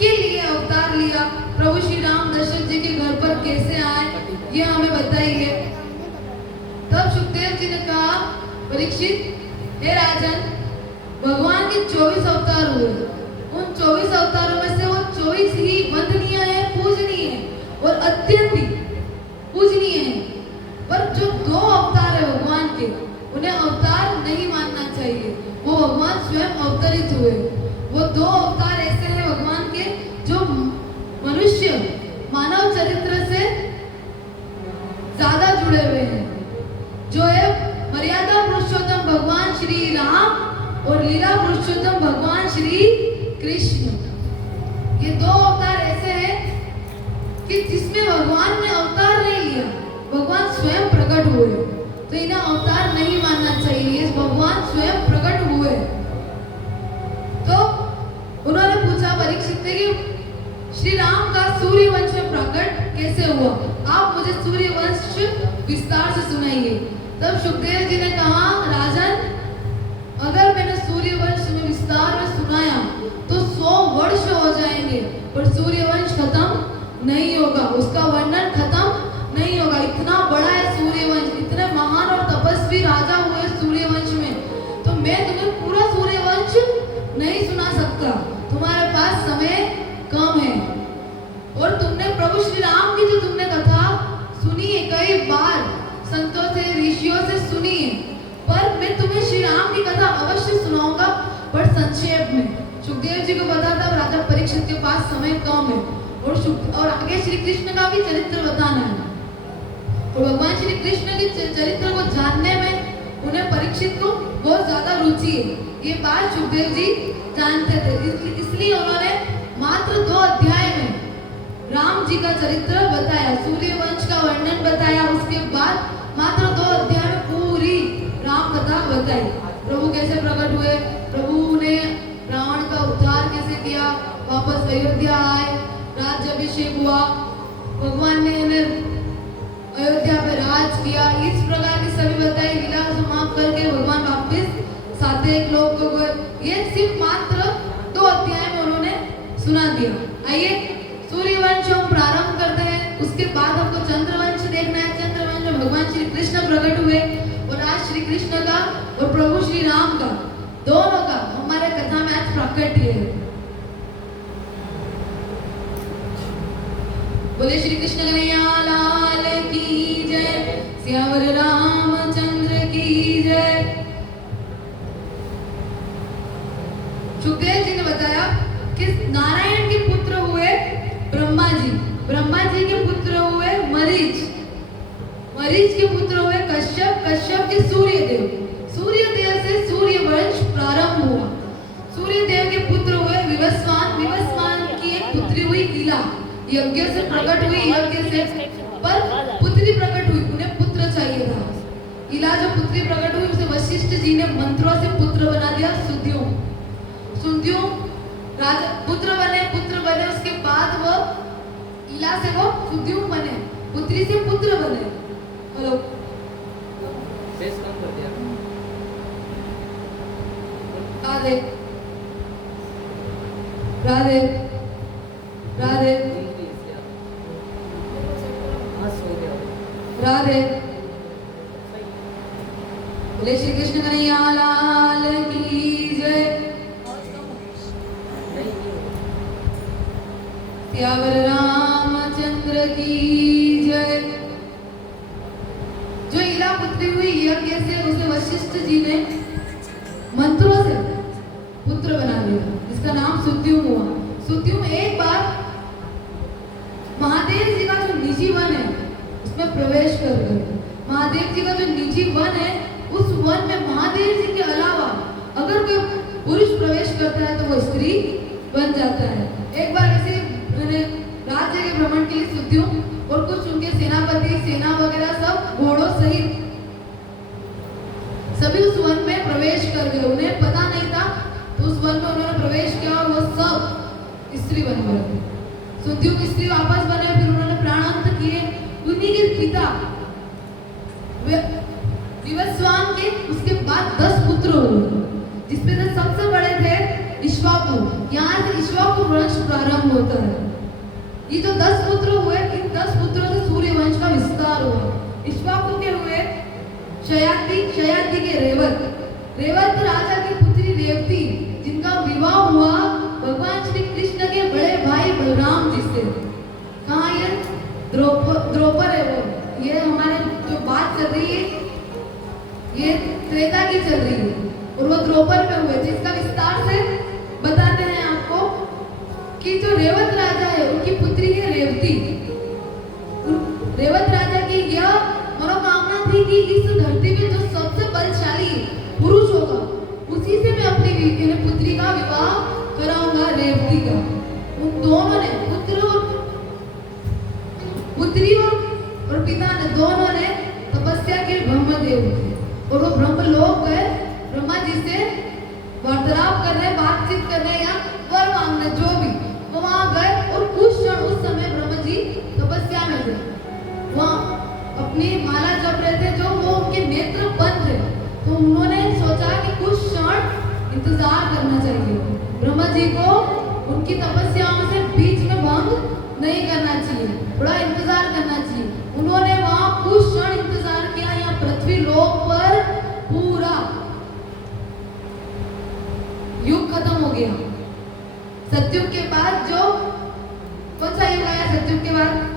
किनके लिए अवतार लिया, प्रभु श्री राम दशरथ जी के घर पर कैसे आए, ये हमें बताइए। तब सुखदेव जी ने कहा, परीक्षित, हे राजन, भगवान के 24 अवतार हुए। उन 24 अवतारों में से वो 24 ही वंदनीय है, पूजनीय है और अत्यंत ही पूजनीय है। पर जो 2 अवतार है भगवान के, उन्हें अवतार नहीं मानना चाहिए। वो भगवान स्वयं अवतरित हुए। वो 2 अवतार ऐसे हैं भगवान के जो मनुष्य मानव चरित्र से ज्यादा जुड़े हुए हैं, जो है मर्यादा पुरुषोत्तम भगवान श्री राम और लीला पुरुषोत्तम भगवान श्री कृष्ण। ये 2 अवतार ऐसे हैं कि जिसमें भगवान ने अवतार नहीं लिया, भगवान स्वयं प्रकट हुए, तो इन्हें अवतार नहीं मानना चाहिए। ये भगवान स्वयं प्रकट हुए। तो उन्होंने पूछा परीक्षित ने कि श्री राम का सूर्यवंश में प्रकट कैसे हुआ, आप मुझे सूर्यवंश विस्तार से सुनाइए। तब सुखदेव जी ने कहा, राजन, अगर मैंने सूर्यवंश में विस्तार में सुनाया तो 100 वर्ष हो जाएंगे, पर सूर्यवंश खत्म नहीं होगा, उसका वर्णन खत्म नहीं होगा। इतना बड़ा है सूर्यवंश, इतने महान और तपस्वी राजा हुए सूर्यवंश में, तो मैं तुम्हें पूरा सूर्यवंश नहीं सुना सकता, तुम्हारे पास समय कम है। और तुमने प्रभु श्री राम की जो तुमने कथा सुनी है, कई बार संतों से, ऋषियों से सुनी है, पर मैं तुम्हें श्री राम की कथा अवश्य सुनाऊंगा, पर संक्षेप में। सुखदेव जी को पता था राजा परीक्षित के पास समय कम है और आगे श्री कृष्ण का भी चरित्र बताना है, तो भगवान श्री कृष्ण के चरित्र को जानने में उन्हें परीक्षित को बहुत ज्यादा रुचि है। ये बात सुखदेव जी जानते थे, इसलिए उन्होंने मात्र 2 अध्याय में राम जी का चरित्र बताया, सूर्यवंश का वर्णन बताया, उसके बाद मात्र 2 अध्याय में पूरी राम कथा बताई। प्रभु कैसे प्रकट हुए, प्रभु ने रावण का उद्धार कैसे किया, वापस अयोध्या आए, राज्याभिषेक हुआ, भगवान ने अयोध्या पे राज किया, इस प्रकार की सभी बताई। लीला समाप्त करके भगवान वापस सात्विक लोक को गए। ये सिर्फ मात्र 2 अध्याय में उन्होंने सुना दिया। आइए सूर्यवंश हम प्रारंभ करते हैं, उसके बाद हमको चंद्रवंश देखना है। चंद्रवंश में भगवान श्री कृष्ण प्रकट हुए और आज श्री कृष्ण का और प्रभु श्री राम का, दोनों का हमारे कथा में आज प्राकट्य है। बोले श्री कृष्ण कन्हैया लाल की जय, सियावर रामचंद्र की जय। सुखदेव जी ने बताया कि नारायण के पुत्र हुए ब्रह्मा जी, ब्रह्मा जी के पुत्र हुए मरीच, मरीच के पुत्र हुए कश्यप, कश्यप के सूर्यदेव, सूर्यदेव से सूर्यवंश प्रारंभ हुआ। सूर्यदेव के पुत्र हुए विवस्वान, विवस्वान की एक पुत्री हुई लीला, यज्ञ से प्रकट हुई, यज्ञ से पर पुत्री प्रकट हुई, उन्हें पुत्र चाहिए था। लीला जो पुत्री प्रकट हुई उसे वशिष्ठ जी ने मंत्रों से पुत्र बना दिया, सुद्यों, सुद्यों राजा पुत्र बने, उसके बाद वो लीला से वो सुद्यों बने, पुत्री से पुत्र बने। हेलो राधे राधे राधे राधे। बोले श्री कृष्ण कन्हैया लाल की जय, सियावर रामचंद्र की जय। जो लीला पुत्री हुई यज्ञ से, उसे वशिष्ठ जी ने मंत्रों से पुत्र बना दिया, जिसका नाम सुद्युम हुआ। सुद्युम एक बार महादेव जी का जो निजी वन है उसमें प्रवेश कर गए। महादेव जी का जो निजी वन है, उस वन में महादेव जी के अलावा अगर कोई पुरुष प्रवेश करता है तो वो स्त्री बन जाता है। एक बार ऐसे राज्य के भ्रमण के लिए सुद्युम और कुछ उनके सेनापति, सेना वगैरह सब घोड़ों सहित सभी उस वन में प्रवेश कर गए। उन्हें पता नहीं था, तो उस वन में उन्होंने प्रवेश किया और वो सब स्त्री बन गए। सुद्युम स्त्री वापस बने, फिर उन्होंने प्राणांत किए। उन्हीं के पिता विवस्वान के उसके बाद 10 पुत्र हुए, जिसमें से सबसे बड़े थे इक्ष्वाकु, यहाँ से इक्ष्वाकु वंश प्रारंभ होता है। ये जो 10 पुत्र हुए, इन 10 पुत्रों से सूर्य वंश का विस्तार हुआ। इक्ष्वाकु के हुए क्षयाति, क्षयाति के रेवत, रेवत राजा की पुत्री रेवती, जिनका विवाह हुआ भगवान श्री कृष्ण के बड़े भाई बलराम जी से। कहाँ ये द्रौपद है वो, ये हमारे जो बात चल रही है ये त्रेता की चल रही है और वो द्रौपद में हुए, जिसका विस्तार से बताते हैं आपको कि जो रेवत राजा है उनकी पुत्री है रेवती। रेवत राजा की यह मनोकामना थी कि इस धरती में जो सबसे बलशाली पुरुष होगा उसी से मैं अपनी पुत्री का विवाह कराऊंगा, रेवती का। उन दोनों ने पुत्री और पिता ने दोनों ने तपस्या की ब्रह्मदेव की, और वो ब्रह्मलोक गए ब्रह्मा जी से वार्तालाप करने, बातचीत करने या वर मांगने, जो भी वो वहां गए। और कुछ क्षण उस समय ब्रह्मा जी तपस्या में थे, वहां अपनी माला जप रहे थे, जो वो उनके नेत्र बंद थे। तो उन्होंने सोचा कि कुछ क्षण इंतजार करना चाहिए, ब्रह्मा जी को उनकी तपस्याओं से बीच में भंग नहीं करना चाहिए, थोड़ा इंतजार करना चाहिए। उन्होंने वहां कुछ क्षण इंतजार किया। यहाँ पृथ्वी लोक पर पूरा युग खत्म हो गया। सतयुग के बाद जो कौन सा युग आया? सतयुग के बाद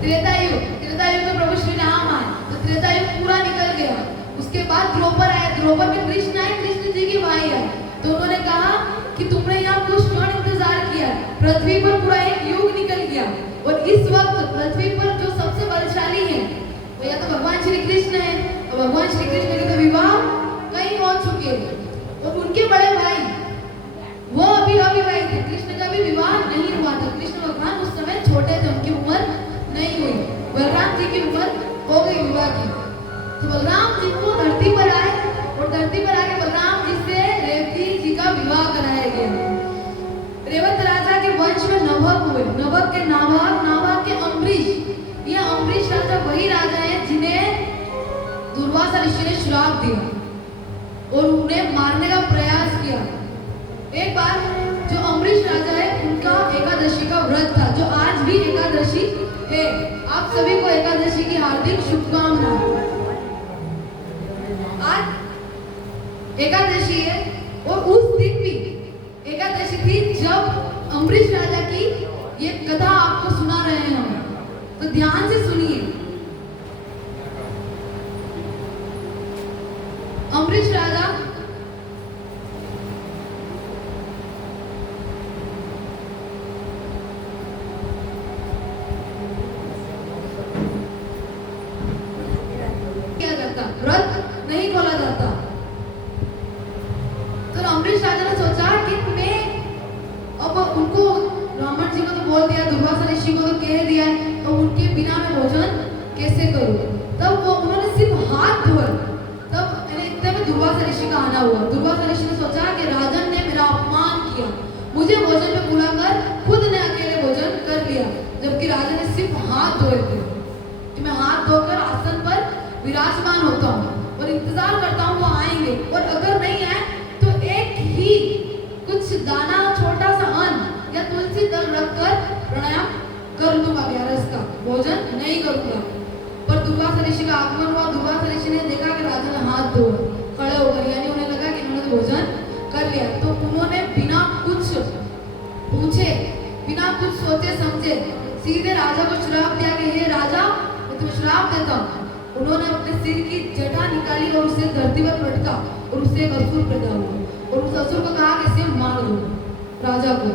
त्रेता युग। त्रेता युग में प्रभु श्री राम आए, तो त्रेता युग पूरा निकल गया। उसके बाद द्रौपद आए, द्रौपद में कृष्ण आए, कृष्ण जी के भाई आए। तो उन्होंने कहा कि तुमने यहाँ कुछ क्षण इंतजार किया, पृथ्वी पर पूरा एक युग निकल गया और इस वक्त पृथ्वी पर जो सबसे बलशाली है वो या तो भगवान श्री कृष्ण है, और भगवान श्री कृष्ण के तो विवाह कई हो चुके हैं और उनके बड़े भाई वो अभी अविवाहित थे। कृष्ण का भी विवाह नहीं हुआ था। कृष्ण भगवान उस समय छोटे थे, उनकी उम्र नहीं हुई। बलराम जी की उम्र हो गई विवाह की। तो बलराम जी को धरती पर आए और धरती पर आके बलराम जी से रेवती जी का विवाह कराया गया। रेवत राजा के वंश में नभक हुए, नभक के नाभक, नाभक के अम्बरीश। ये अम्बरीश राजा वही राजा है जिन्हें दुर्वासा ऋषि ने श्राप दिया और उन्हें मारने का प्रयास किया। एक बार जो अम्बरीश राजा है उनका एकादशी का व्रत था, जो आज भी एकादशी है। आप सभी को एकादशी की हार्दिक शुभकामनाएं। आज एकादशी है और उस दिन भी एकादशी थी जब अम्बरीश राजा की ये कथा आपको सुना रहे हैं हम, तो ध्यान से सुनिए। अम्बरीश राजा क्या करता, व्रत नहीं खोला जाता। तो अम्बरीश राजा ने सोचा कि मैं अब उनको ब्राह्मण जी को तो बोल दिया, दुर्वासा ऋषि को तो कह दिया है, तो उनके बिना मैं भोजन कैसे करूं। तब वो उन्होंने सिर्फ हाथ धोए, तब इतने में दुर्वासा ऋषि का आना हुआ। दुर्वासा ऋषि ने सोचा कि राजन ने मेरा अपमान किया, मुझे भोजन में बुलाकर खुद ने अकेले भोजन कर लिया, जबकि राजा ने सिर्फ हाथ धोए थे। कि मैं हाथ धोकर आसन पर विराजमान होता हूँ और इंतजार करता हूँ वो आएंगे, और अगर नहीं आए तो एक ही कुछ दाना, छोटा सा अन्न या तुलसी दल रखकर प्राणायाम कर लूंगा, ग्यारस का भोजन नहीं करूंगा। पर दुर्वासा ऋषि का आगमन हुआ। दुर्वासा ऋषि ने देखा कि राजा ने हाथ धोए खड़े होकर, यानी उन्हें लगा कि इन्होंने भोजन कर लिया। तो उन्होंने बिना कुछ पूछे, बिना कुछ सोचे समझे सीधे राजा को श्राप दिया कि हे राजा, मैं तुम्हें श्राप देता हूँ। उन्होंने अपने सिर की जटा निकाली और उसे धरती पर पटका और उसे एक असुर पैदा हुआ और उस असुर को कहा कि इसे मार दो, राजा को,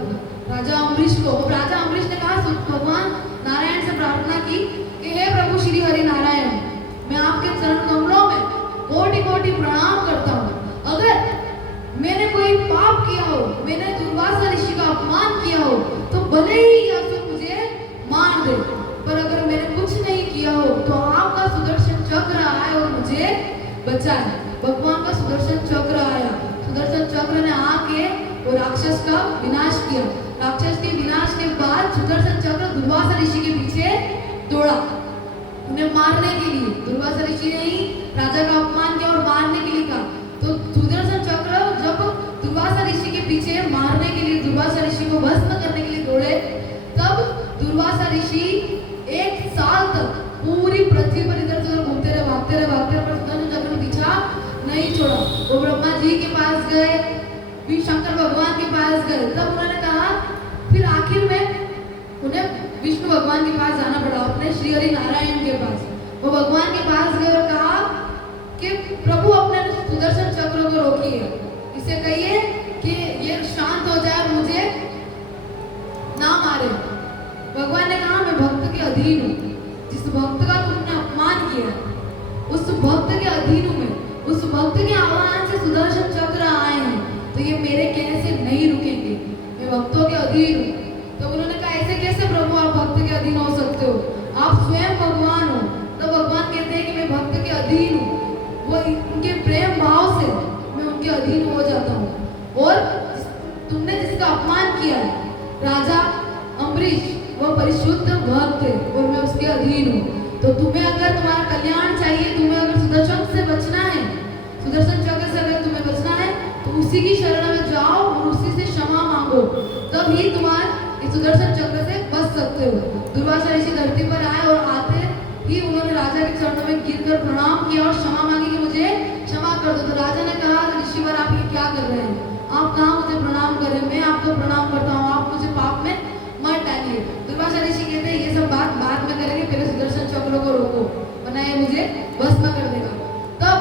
राजा अम्बरीश को। राजा अम्बरीश ने कहा, भगवान नारायण से प्रार्थना की कि हे प्रभु श्री हरि नारायण, मैं आपके चरण कमलों में कोटि कोटि प्रणाम करता हूँ। अगर मैंने कोई पाप किया हो, मैंने दुर्वासा ऋषि का अपमान किया हो, तो भले ही असुर मुझे मार दे, पर अगर मैंने कुछ नहीं किया हो तो आपका सुदर्शन चक्र आए और मुझे बचाए। भगवान का सुदर्शन चक्र आया, सुदर्शन चक्र ने आके वो राक्षस का विनाश किया। राक्षस के विनाश के बाद सुदर्शन चक्र दुर्वासा ऋषि के पीछे दौड़ा उन्हें मारने के लिए। दुर्वासा ऋषि ने ही राजा का अपमान किया और मारने के लिए कहा, तो सुदर्शन के पीछे मारने के लिए, दुर्वासा ऋषि को भस्म करने के लिए दौड़े, तब दुर्वासा ऋषि 1 साल तक पूरी पृथ्वी पर इधर से उधर घूमते रहे, भागते रहे, पर सुदर्शन चक्र में पीछा नहीं छोड़ा। वो ब्रह्मा जी के पास गए, फिर शंकर भगवान के पास गए, तब उन्होंने कहा, फिर आखिर में उन्हें विष्णु भगवान के पास जाना पड़ा, अपने श्री हरि नारायण के पास। वो भगवान के पास गए और कहा कि प्रभु अपने सुदर्शन चक्र को रोकिए, इसे कहिए कि ये शांत हो जाए और मुझे ना मारे। भगवान ने कहा, मैं भक्त के अधीन हूँ, जिस भक्त का तुमने अपमान किया उस भक्त के अधीन हूँ मैं, उस भक्त के आह्वान से सुदर्शन चक्र आए हैं, तो ये मेरे कहने से नहीं रुकेंगे, मैं भक्तों के अधीन हूँ। तो उन्होंने कहा, ऐसे कैसे प्रभु आप भक्त के अधीन हो सकते हो, आप स्वयं भगवान हो। तो भगवान कहते हैं कि मैं भक्त के अधीन हूँ, वो उनके प्रेम भाव से मैं उनके अधीन हो जाता हूँ। और तुमने जिसका अपमान किया है, राजा अम्बरीश, वो परिशुद्ध भक्त है और मैं उसके अधीन हूँ। तो तुम्हें अगर तुम्हारा कल्याण चाहिए, तुम्हें अगर सुदर्शन से बचना है, सुदर्शन चक्र से अगर तुम्हें बचना है, तो उसी की शरण में जाओ और उसी से क्षमा मांगो, तभी तुम्हारे सुदर्शन चक्र से बच सकते हो। दुर्वासा ऋषि धरती पर आए और आते ही उन्होंने राजा के चरणों में गिरकर प्रणाम किया और क्षमा मांगी कि मुझे क्षमा कर दो। तो राजा ने कहा, ऋषिवर आप ये क्या कर रहे हैं, आप कहाँ मुझे प्रणाम कर रहे हैं, मैं आपको प्रणाम करता हूँ, आप मुझे पाप में मत डालिए। दुर्वासा ऋषि कहते हैं, ये सब बात बाद में करेंगे, पहले सुदर्शन चक्र को रोको, वरना ये मुझे भस्म कर देगा। तब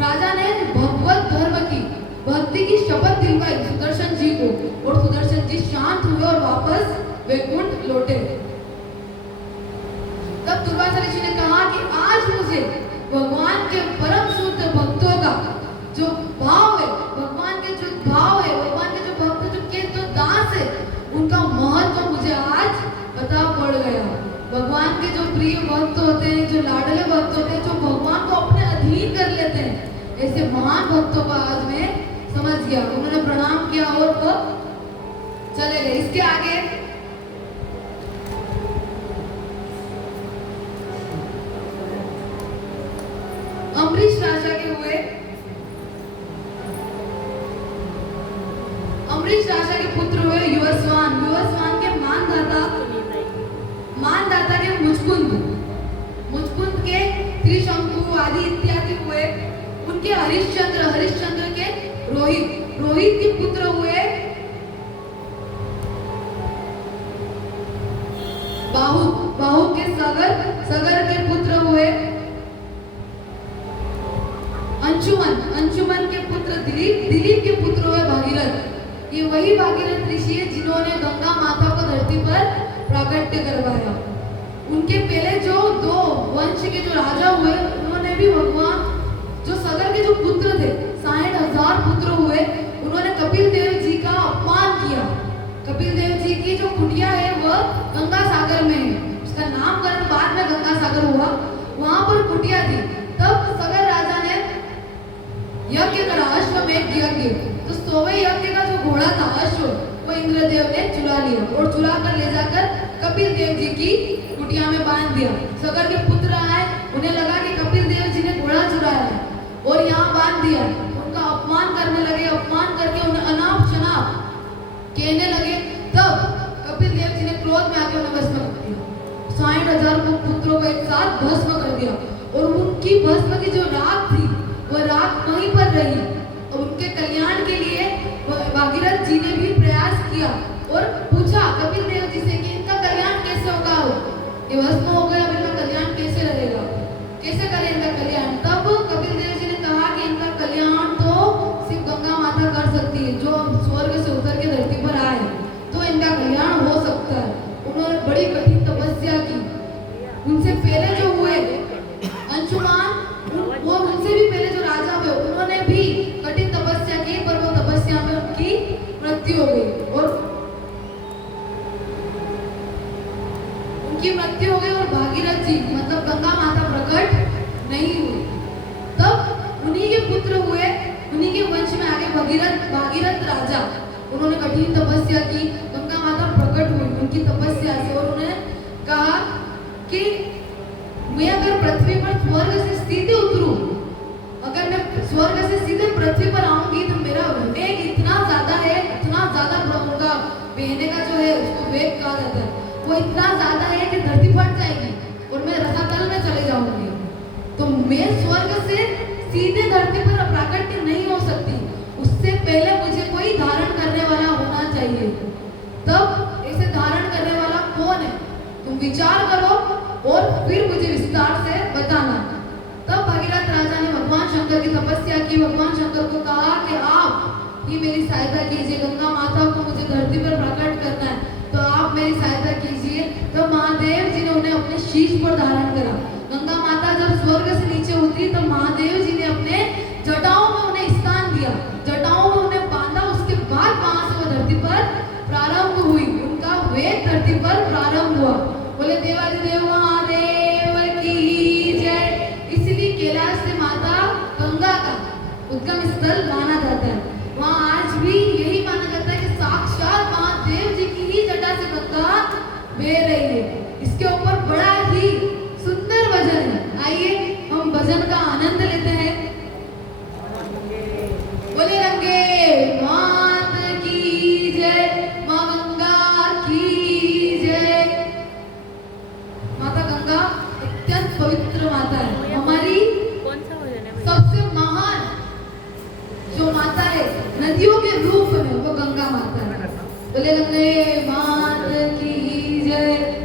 राजा ने भगवत धर्म की भक्ति की शपथ दिलवाई सुदर्शन जी को, और सुदर्शन जी शांत हुए और वापस वैकुंठ लौटे। तब दुर्वासा ऋषि ने कहा कि आज मुझे भगवान के परम शुद्ध भक्तों का जो भाव है, भगवान के जो भाव है, भगवान के जो भक्त जो दास है, उनका महत्व मुझे आज पता पड़ गया। भगवान के जो प्रिय भक्त होते हैं, जो लाडले भक्त होते हैं, जो भगवान को अपने अधीन कर लेते हैं, ऐसे महान भक्तों को आज मैं समझ गया। उन्होंने प्रणाम किया और वो चले गए। इसके आगे अम्बरीश राजा के हुए, अम्बरीश राजा के पुत्र हुए युवस्वान। युवस्वान के मानदाता के मुचकुंद, मुचकुंद के त्रिशंकु आदि इत्यादि हुए। उनके हरिश्चंद्र, हरिश्चंद्र के रोहित, रोहित के पुत्र हुए बाहु, बाहु के सगर, सगर के पुत्र हुए अंशुमन, अंशुमन के पुत्र दिलीप, दिलीप के पुत्र हुए भागीरथ। ये वही भागीरथ ऋषि है जिन्होंने गंगा माता को धरती पर प्राकट्य करवाया। उनके पहले जो 2 वंश के जो राजा हुए, उन्होंने भी भगवान, जो सगर के जो पुत्र थे, 60,000 पुत्र हुए, उन्होंने कपिल देव जी का अपमान किया। कपिल देव जी की जो कुटिया है वह गंगा सागर में है, उसका नामकरण बाद में गंगा सागर हुआ, वहां पर कुटिया थी। तब सगर राजा ने यज्ञ करा, अश्वमेध यज्ञ। तो 100वें यज्ञ का जो घोड़ा था अश्व, वो इंद्रदेव ने चुरा लिया और चुरा कर ले जाकर कपिल देव जी की कुटिया में बांध दिया। सगर के पुत्र आए, उन्हें लगा कि कपिल देव जी ने घोड़ा चुराया है और यहाँ बांध दिया। उनका अपमान करने लगे, अपमान करके उन्हें अनाप शनाप कहने लगे। तब कपिल देव जी ने क्रोध में आके उन्हें भस्म कर दिया। 60,000 पुत्रों को एक साथ भस्म कर दिया और उनकी भस्म की जो राख थी, वह राख वहीं पर रही। और उनके कल्याण के लिए भागीरथ जी ने भी प्रयास किया और पूछा कपिल देव जी से कि इनका कल्याण कैसे होगा, ये भस्म हो गया, इनका कल्याण कैसे रहेगा, कैसे करें इनका कल्याण। तब कपिल देव जी ने कहा कि इनका कल्याण तो सिर्फ गंगा माता कर सकती है, जो स्वर्ग से उतर के धरती पर आए, तो इनका कल्याण हो सकता है। उन्होंने बड़ी कठिन तपस्या की। उनसे पहले जो हुए अंशुमान, वो उनसे भी पहले जो राजा हुए, उन्होंने भी कठिन तपस्या की, पर वो तपस्या में उनकी मृत्यु हो गई और उनकी मृत्यु हो गई और भागीरथ जी मतलब गंगा माता प्रकट नहीं हुई। तब उन्हीं के पुत्र हुए, उन्हीं के वंश में आगे भागीरथ राजा, उन्होंने कठिन तपस्या की, गंगा माता प्रकट हुई उनकी तपस्या से और उन्होंने कहा कि मैं अगर पृथ्वी पर स्वर्ग से सीधे उतरूं, अगर मैं स्वर्ग से सीधे पृथ्वी पर आऊंगी तो मेरा वेग इतना ज्यादा है जाता है, वो इतना ज्यादा है कि धरती फट जाएगी और मैं रसातल में चले जाऊंगी। तो मैं स्वर्ग से सीधे धरती पर प्राकट्य नहीं हो सकती, उससे पहले मुझे कोई धारण करने वाला होना चाहिए। तब ऐसे धारण करने वाला कौन है, तुम विचार करो और फिर मुझे विस्तार से बताना। तब भगीरथ राजा ने भगवान शंकर की तपस्या की, भगवान शंकर को कहा कि आप ही मेरी सहायता कीजिए, गंगा माता को मुझे धरती पर प्रकट करना है, तो आप मेरी सहायता कीजिए। तो महादेव जी ने उन्हें अपने शीश पर धारण करा। गंगा माता जब स्वर्ग से नीचे उतरी तो महादेव जी ने अपने जटाओं में उन्हें स्थान दिया, जटाओं में उन्हें बांधा। उसके बाद वहां से वो धरती पर प्रारंभ हुई, उनका वेग धरती पर प्रारंभ हुआ। बोले देवाधिदेव महादेव की जय। इसलिए कैलाश से माता गंगा का उद्गम स्थल माना जाता है। वहाँ आज भी यही माना जाता है कि साक्षात महादेव जी की ही जटा से गंगा बह रही है। इसके ऊपर बड़ा ही सुंदर भजन है, आइए हम भजन का आनंद लेते हैं। बोले रंगे मात की जय, माँ गंगा की जय। माता गंगा अत्यंत पवित्र माता है, हमारी सबसे महान जो माता है नदियों के रूप में, वो गंगा माता है। बोले गंगे मात की जय।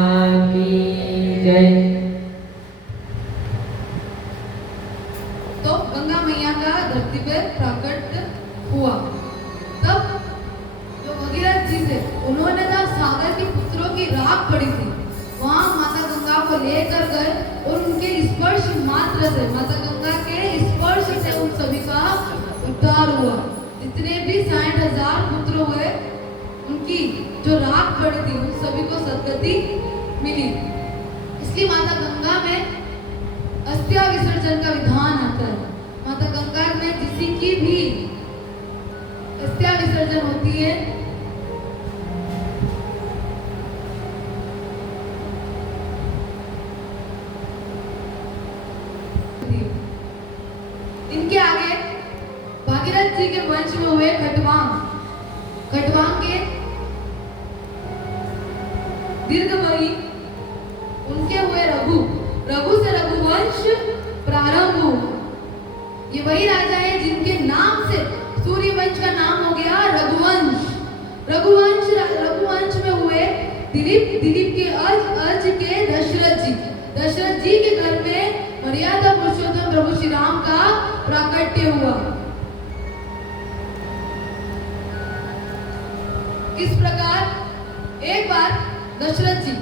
भगवान की जय। तो गंगा मैया का धरती पे प्रकट हुआ। तब जो भगीरथ जी थे उन्होंने जब सागर के पुत्रों की राख पड़ी थी वहां माता गंगा को लेकर गए और उनके स्पर्श मात्र से, माता गंगा के स्पर्श से उन सभी का उद्धार हुआ। जितने भी 60,000 पुत्र हुए उनकी जो राख पड़ी थी उन सभी को सद्गति मिली। इसलिए माता गंगा में अस्थिया विसर्जन का विधान आता है। माता गंगा में किसी की भी अस्थिया विसर्जन होती है इनके आगे भागीरथ जी के वंश में हुए खटवांग के दीर्घमणि, उनके हुए रघु से रघुवंश प्रारंभ हुआ। ये वही राजा है जिनके नाम से सूर्यवंश का नाम हो गया रघुवंश। रघुवंश में हुए दिलीप के अर्ज के दशरथ जी के घर में मर्यादा पुरुषोत्तम प्रभु श्री राम का प्राकट्य हुआ। किस प्रकार एक बार दशरथ जी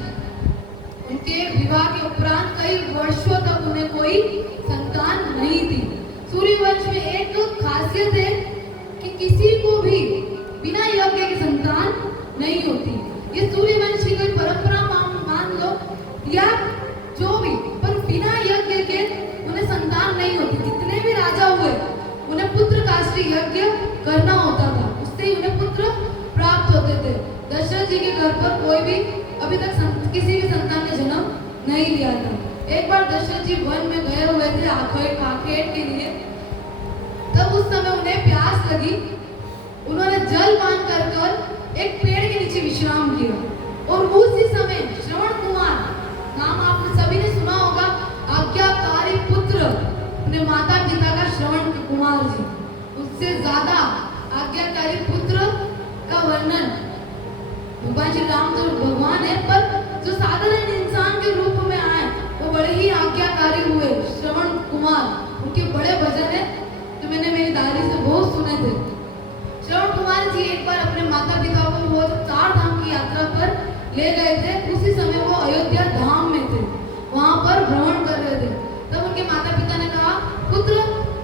उनके विवाह के उपरांत कई वर्षों तक उन्हें कोई संतान नहीं थी। सूर्यवंश में एक खासियत है कि किसी को भी बिना यज्ञ के संतान नहीं होती। ये सूर्यवंश की कोई परंपरा मान लो या जो भी, पर बिना यज्ञ के उन्हें संतान नहीं होती। जितने भी राजा हुए उन्हें पुत्र काष्ठी यज्ञ करना होता था, उससे ही उन्हें पुत्र प्राप्त होते थे। दशरथ जी के घर पर कोई भी अभी तक किसी भी संतान ने जन्म नहीं लिया था। एक बार दशरथ जी वन में गए हुए थे आखेट के लिए। तब उस समय उन्हें प्यास लगी। उन्होंने जल पान कर एक पेड़ के नीचे विश्राम किया और उसी समय श्रवण कुमार नाम आपने सभी ने सुना होगा, आज्ञाकारी पुत्र अपने माता पिता का श्रवण कुमार जी, उससे ज्यादा आज्ञाकारी पुत्र का वर्णन भगवान श्री राम तो भगवान है, पर जो साधारण इंसान के रूप में आए वो बड़े ही आज्ञाकारी हुए। श्रवण कुमार उनके बड़े भजन है तो मैंने मेरी दादी से बहुत सुने थे। श्रवण कुमार जी एक बार अपने माता पिता को वो 4 धाम की यात्रा पर ले गए थे। उसी समय वो अयोध्या धाम में थे, वहां पर भ्रमण कर रहे थे। तब उनके माता पिता ने कहा, पुत्र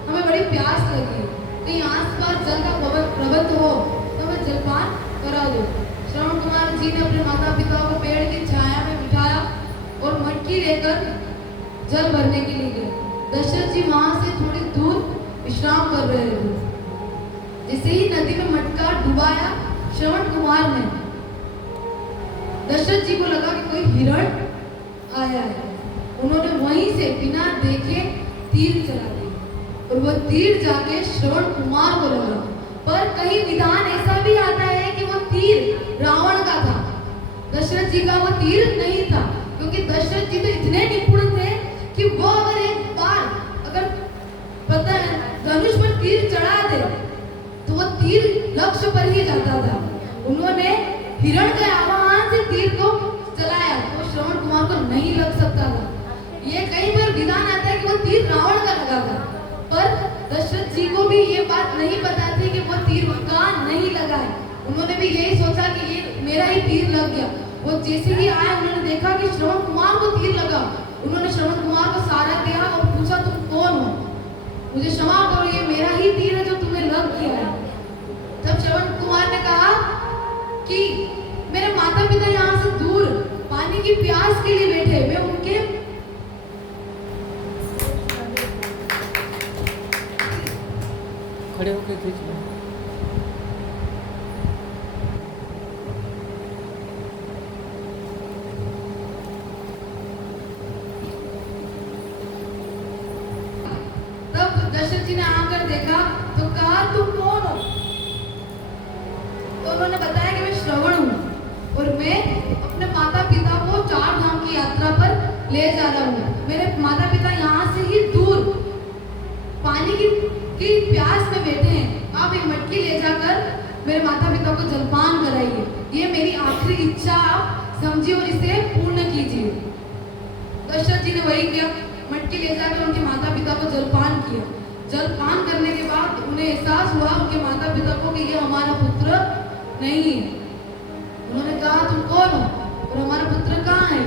हमें बड़ी प्यास लगी है, कहीं आसपास जल का प्रबंध हो तो हमें जलपान करा दो। श्रवण कुमार जी ने अपने माता पिता को पेड़ की छाया में बिठाया और मटकी लेकर जल भरने के लिए गए। दशरथ जी वहां से थोड़ी दूर विश्राम कर रहे थे। जैसे ही नदी में मटका डुबाया श्रवण कुमार ने, दशरथ जी को लगा कि कोई हिरण आया है। उन्होंने वहीं से बिना देखे तीर चला दिया और वह तीर जाके श्रवण कुमार को लगा। पर कहीं विधान ऐसा भी आता है कि वो तीर रावण का था, दशरथ जी का वो तीर नहीं था। क्योंकि दशरथ जी तो इतने निपुण थे कि वो अगर एक बार अगर पता है धनुष पर तीर चढ़ा दे तो वो तीर लक्ष्य पर ही जाता था। उन्होंने हिरण के आवाहन से तीर को चलाया तो श्रवण कुमार को नहीं लग सकता था। ये कहीं पर विधान आता है कि वो तीर रावण का लगा था, पर दशरथ जी को भी ये बात नहीं पता थी कि वो तीर उनका नहीं लगा है। उन्होंने भी यही सोचा कि ये मेरा ही तीर लग गया। वो जैसे ही आए उन्होंने देखा कि श्रवण कुमार को तीर लगा। उन्होंने श्रवण कुमार को सहारा दिया और पूछा, तुम कौन हो? मुझे क्षमा करो, ये मेरा ही तीर है जो तुम्हें लग गया है। तब श्रवण कुमार ने कहा कि मेरे माता पिता यहाँ से दूर पानी की प्यास के लिए बैठे, मैं उनके खड़े होकर खींच लो। तब दशरथ जी ने आकर देखा तो कहा, तुम कौन हो? तो उन्होंने बताया कि मैं श्रवण हूँ और मैं अपने माता पिता को 4 धाम की यात्रा पर ले जा रहा हूँ। मेरे माता पिता यहाँ से ही दूर पानी की प्यास में बैठे हैं। आप एक मटकी ले जाकर मेरे माता पिता को जलपान कराइए, ये मेरी आखिरी इच्छा आप समझिए और इसे पूर्ण कीजिए। दशरथ जी ने वही किया, मटकी ले जाकर उनके माता पिता को जलपान किया। जलपान करने के बाद उन्हें एहसास हुआ उनके माता पिता को कि ये हमारा पुत्र नहीं है। उन्होंने कहा तुम कौन हो और हमारा पुत्र कहाँ है?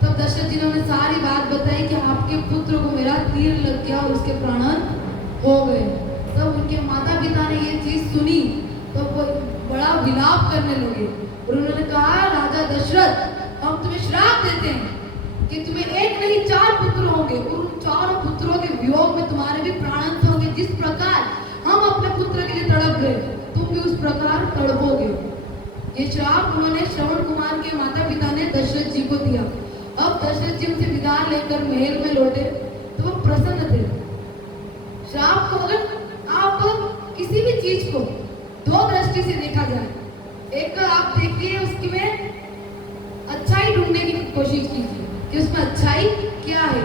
तब दशरथ जी ने उन्हें सारी बात बताई कि आपके पुत्र को मेरा तीर लग गया और उसके प्राण हो गए। तब उनके माता पिता ने ये चीज सुनी तो वो बड़ा विलाप करने लगे और उन्होंने कहा राजा दशरथ हम तुम्हें श्राप देते हैं कि तुम्हें एक नहीं 4 पुत्र होंगे और उन 4 पुत्रों के वियोग में तुम्हारे भी प्राणांत होंगे। जिस प्रकार हम अपने पुत्र के लिए तड़प गए तुम भी उस प्रकार तड़पोगे। ये श्राप उन्होंने श्रवण कुमार के माता पिता ने दशरथ जी को दिया। अब दशरथ जी उनसे विदा लेकर महल में लौटे तो वो प्रसन्न थे। श्राप को अगर आप किसी भी चीज को 2 दृष्टि से देखा जाए, एक आप देखिए उसकी में अच्छाई ढूंढने की कोशिश कीजिए कि उसमें अच्छाई क्या है।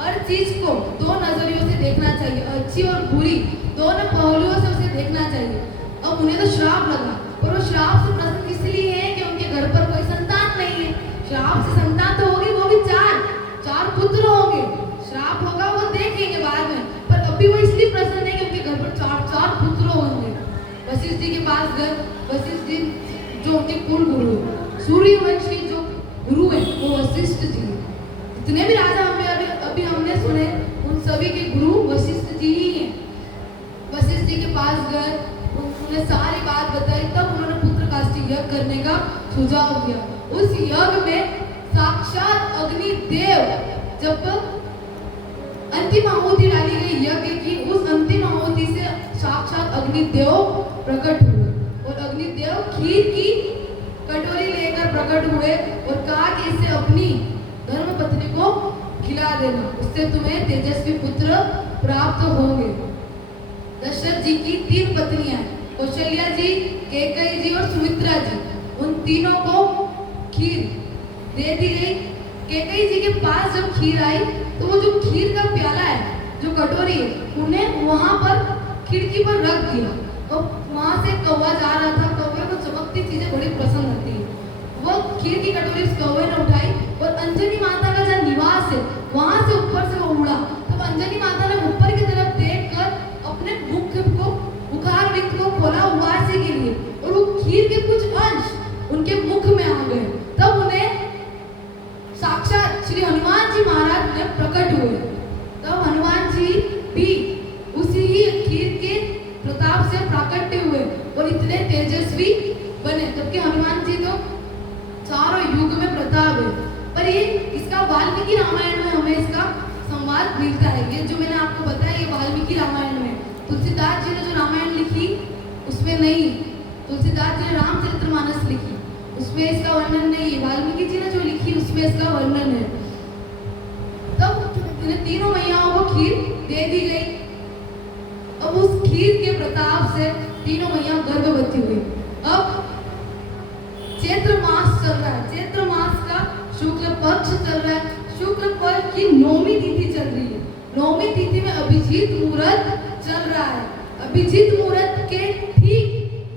हर चीज को 2 नजरियों से देखना चाहिए, अच्छी और बुरी दोनों पहलुओं से उसे देखना चाहिए। अब उन्हें तो श्राप लगा और वो श्राप से प्रसन्न इसलिए है कि उनके घर पर कोई संतान नहीं है। श्राप से संतान तो होगी, वो भी 4 पुत्र होंगे। श्राप होगा वो देखेंगे बाद में, पर अभी वो इसलिए प्रसन्न है कि उनके घर पर 4 पुत्र होंगे। वशिष्ठ जी के पास गए। वशिष्ठ जी जो उनके कुल गुरु है, सूर्यवंशी जो गुरु है वो वशिष्ठ जी। जितने भी राजा हमें अभी हमने सुने उन सभी के गुरु वशिष्ठ जी ही हैं। वशिष्ठ जी के पास गए, उन्होंने सारी बात बताई। तब उन्होंने पुत्र काष्ठी यज्ञ करने का सुझाव दिया। उस यज्ञ में साक्षात अग्निदेव जब अंतिम आहुति डाली गई यज्ञ की, उस अंतिम आहुति से साक्षात अग्निदेव प्रकट हुए और अग्निदेव खीर की कटोरी लेकर प्रकट हुए और कहा कि इसे अपनी धर्मपत्नी को खिला देना, उससे तुम्हें तेजस्वी पुत्र प्राप्त होंगे। दशरथ जी की 3 पत्नियां, कौशल्या जी, कैकेयी जी और सुमित्रा जी, उन तीनों को खीर दे दी गई। कैकेयी जी के पास जब खीर आई तो वो जो खीर का प्याला है, जो कटोरी है, उन्हें वहां पर खिड़की पर रख दिया और वहां से कौवा जा रहा था। कौवे को चमकती चीजें बड़ी पसंद होती है। वो खीर की कटोरी उस कौवे ने उठाई और अंजनी माता का जहाँ निवास है वहां से ऊपर से वो उड़ा। तब अंजनी माता ने ऊपर की तरफ देखकर अपने मुख को बुखार विक्त को खोला उबासी के लिए और वो खीर के कुछ अंश उनके मुख में आ गए। तब उन्हें साक्षात श्री हनुमान जी महाराज ने प्रकट हुए। तब हनुमान जी भी उसी ही खीर के प्रताप से प्राकट्य हुए और इतने तेजस्वी बने। जबकि हनुमान जी तो चारों युग में प्रताप है, पर ये इसका वाल्मीकि रामायण में हमें इसका संवाद मिलता है। ये जो मैंने आपको बताया ये वाल्मीकि रामायण में, तुलसीदास जी ने जो रामायण लिखी उसमें नहीं। तुलसीदास जी ने रामचरितमानस लिखी, उसमें इसका वर्णन नहीं है। वाल्मीकि जी ने जो लिखी उसमें इसका वर्णन है। तब इन तीनों मैयाओं को खीर दे दी गई। अब उस खीर के प्रताप से तीनों मैया गर्भवती हुई। अब चैत्र मास चल रहा है, चैत्र मास का शुक्ल पक्ष चल रहा है। शुक्ल पक्ष की 9वीं तिथि चल रही है। 9वीं तिथि में अभिजीत मुहूर्त चल रहा है। अभिजीत मुहूर्त के ठीक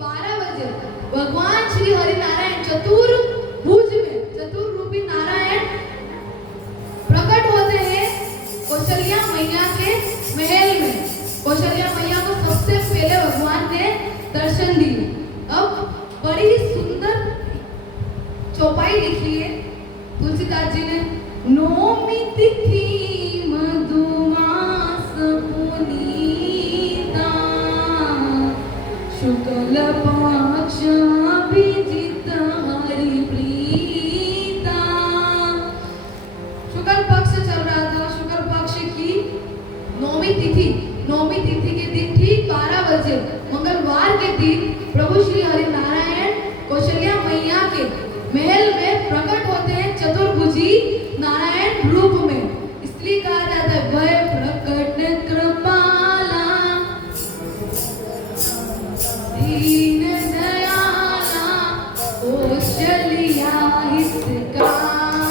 12 बजे भगवान श्री हरिनारायण चतुर्भुज में, चतुर्रूपी नारायण प्रकट होते हैं कौशल्या मैया के महल में। कौशल्या मैया को सबसे पहले भगवान ने दर्शन दिए। अब बड़ी ही सुंदर चौपाई लिखी है तुलसीदास जी ने। 9वीं तिथि मधुमास पुनीता, शुक्ल पक्ष अभिजित हरि प्रीता। शुक्ल पक्ष चल रहा था। शुक्ल पक्ष की 9वीं तिथि, 9वीं तिथि के दिन ठीक 12 बजे मंगलवार के दिन प्रभु श्री हरिनारायण कौशल्या मैया के महल में प्रकट होते हैं चतुर्भुजी नारायण रूप में। इसलिए कहा जाता है भय प्रकट कृपाला दीन दयाला कौशल्या हितकारी।